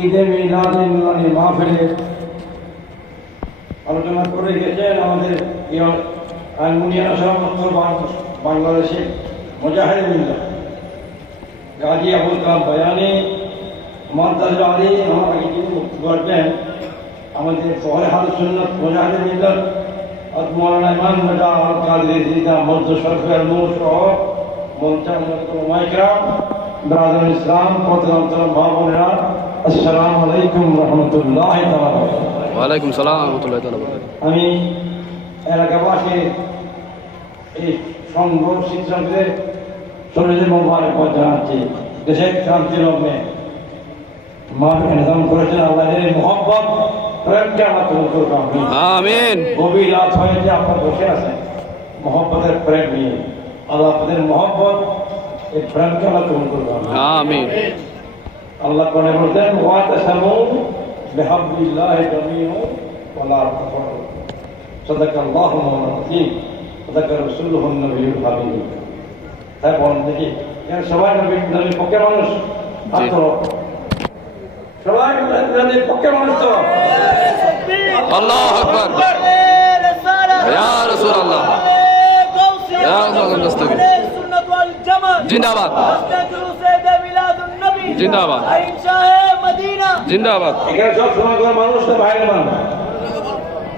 ঈদে মিলাদুন্নবী মাহফিলে আলোচনা করে গেছেন আমাদের আলমুনিয়া সমস্ত বাংলাদেশের মুজাহিদিন গাজী আবুল কালাম বয়ানি মাদ্দাজ আলী আমাকে যিনি বলবেন আমাদের পরে হাল সুন্নাত মুজাহিদিন মিল্লাত মৌলানা ইমাম মেজা আল কাদের জিদা মধ্য সরকার নূর সহ মঞ্চান মাইকরাম ব্রাদার ইসলাম প্রতিরন্তর ভাবনেরা আসসালামু আলাইকুম রহমতুল্লাহ। ওয়ালাইকুম সালাম রহমতুল্লাহ। আমি এলাকাবাসী এই সংঘ শিক্ষকদের শরীরে মোবারকবাদ জানাচ্ছি। দেশের ক্রান্তির লগ্নে মাহফিল নিজাম করেছেন আল্লাহের মোহব্বত প্রেমকে আমরা কবুল করব আমিন। গভীর রাত হয়েছে আপনারা বসে আছেন মোহব্বতের প্রেম নিয়ে, আল্লাহ আপনাদের মোহব্বত এই প্রেমকে আমরা কবুল করব আমিন। আল্লাহ কোরআনে বলেন ওয়াতাসামু বিহাবলিল্লাহি জামিআ ওয়ালা তাফাররাকু সাদাকাল্লাহু মাওলানা সাদাকা রাসূলুহুন নবিয়্যুল হাবিব। তাই বলেন দেখি এখানে সবাই নবীর পক্ষে মানুষ সবাই নবীর পক্ষে মানুষ তো আল্লাহু আকবার ইয়া রাসূলুল্লাহ ইয়া রাসূলুল্লাহ দস্তগীর জিন্দাবাদ জিন্দাবাদ জিন্দাবাদ। এখানে সব সমাজের মানুষ তো বাইরের মানুষ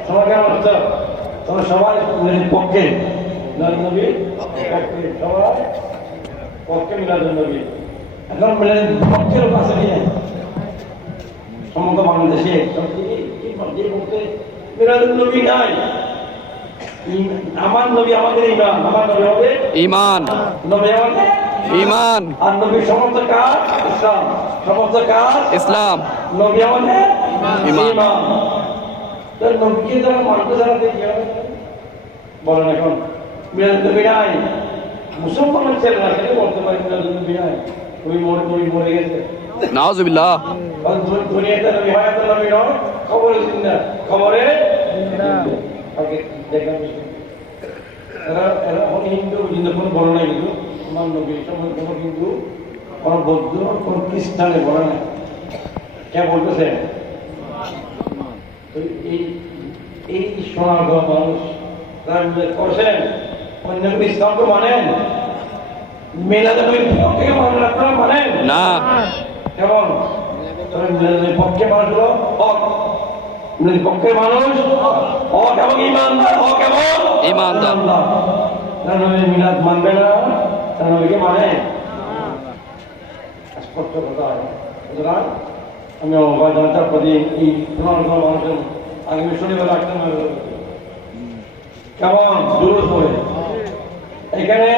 সমাজের মানুষ তো তোমরা সবাই নবীর পক্ষে নবীর পক্ষে সবাই পক্ষে মিলাদুন নবী এখন মিলাদুন পক্ষের কাছে নিয়ে সমগ্র বাংলাদেশে মিলাদুন নবী নাই। আমার নবী আমাদের ইমান, আমার নবী আমাদের ঈমান, নবী আমাদের ঈমান। আর নবীর সমস্ত কাজ ইসলাম, সমস্ত কাজ ইসলাম, নবী আমাদের ঈমান। তার নবীকে যারা মানতে যারা দেখি বলেন এখন মিলাদুন নবী নাই, মুসলমানের ছেলেরা সেটা বলতে পারি মিলাদুন নবী নাই, তুমি মরে গেছে নাউজুবিল্লাহ। দুনিয়াতে নবী হায়াতে নবী নয়, খবরে জিন্দা, খবরে আগে দেখলাম এরা এখন হিন্দু জিন্দা কোনো বলে নাই, কিন্তু আমার নবী সময় কোনো হিন্দু কোনো বৌদ্ধ কোনো খ্রিস্টানে বলে নাই। কে বলতেছে এই সোনাগা মানুষ তারা করছেন অন্য কোনো ইসলাম তো মানেন, মিলাদুন নবীর পক্ষে মানেন আপনারা মানেন না কেমন? মিলাদুন নবীর পক্ষে মানুষ হলো হক, নবীর পক্ষে মানুষ হক এবং ইমানদার, হক এবং ঈমানদার। তারা নবীর মিলাদ মানবে না, তারা নবীকে মানে স্পষ্ট কথা। সুতরাং আমি অবাক জানাতে প্রতি এই মানুষের আগামী শনিবার আসতে কেমন দূর হয়ে এখানে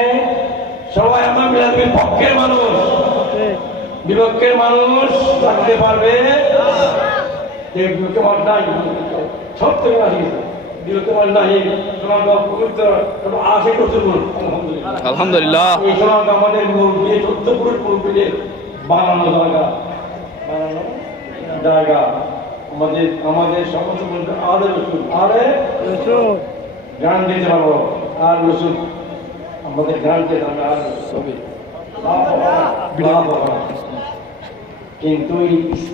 সবাই আমার মিলাদের পক্ষের মানুষ, বিপক্ষের মানুষ থাকতে পারবে বিপক্ষে মানুষ নাই, সব থেকে আসি বিপক্ষে মানুষ নাই। সোনারগাঁও পবিত্র আসে কচুর আলহামদুলিল্লাহ। এই সোনারগাঁও আমাদের মুরব্বী 14 পুরুষ মুরব্বীদের বানানো জায়গা আমাদের সমস্ত আরে রসুল আরে গান দিতে পারবো আর রসুল আমাদের গান দিতে আমরা আর কিন্তু